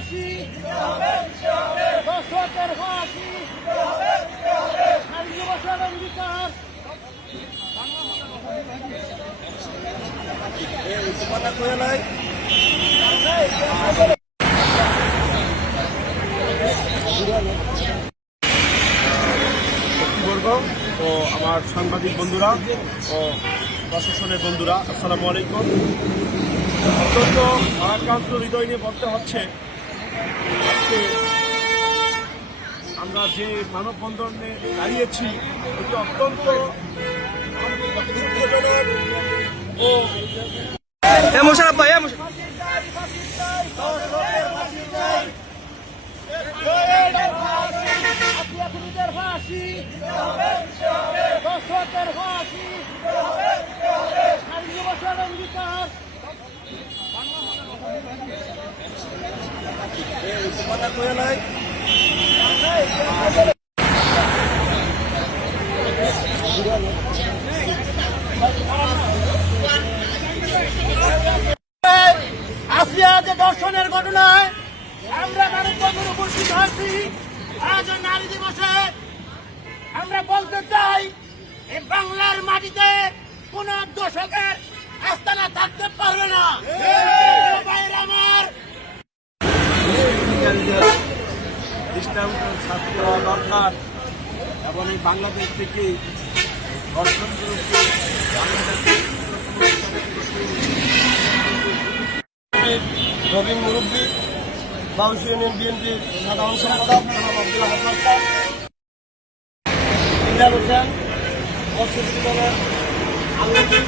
ফাঁসি ও আমার সাংবাদিক বন্ধুরা, ও প্রশাসনের বন্ধুরা, আসসালামু আলাইকুম। অত্যন্ত আক্রান্ত হৃদয় নিয়ে বলতে হচ্ছে আজকে আমরা যে মানববন্ধনে দাঁড়িয়েছি এটি অত্যন্ত দুঃখজনক। ও নারী দিবসের অঙ্গীকার আসিয়া যে দর্শনের ঘটনায় আমরা মানববন্ধন উপস্থিত হয়েছি নারী দিবসে আমরা বলতে চাই বাংলার মাটিতে কোন দর্শকের আস্তানা থাকতে পারবে বিজ্ঞানীদের দৃষ্টান্ত ছাত্র দরকার এবং এই বাংলাদেশ থেকে ধর্ষণগুলোকে রবীন মুরব্বী বাউসি ইউনিয়ন বিএনপির সাধারণ সম্পাদক আব্দুল মাস্টার ইমরান হোসেন, অর্থনীতি দলের আলমগীর